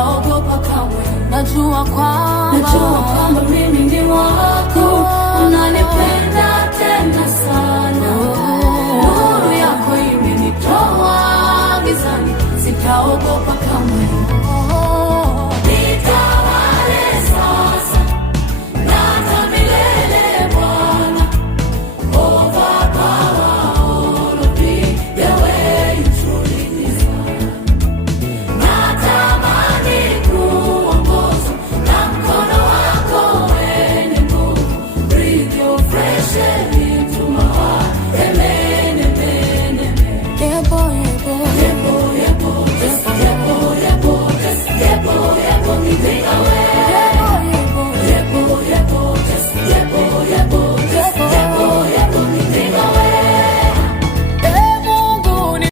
sitaogopa kamwe. Najua kwamba mimi ni wako, unanipenda tena sana. Nuru yako imenitoa gizani, sitaogopa kamwe.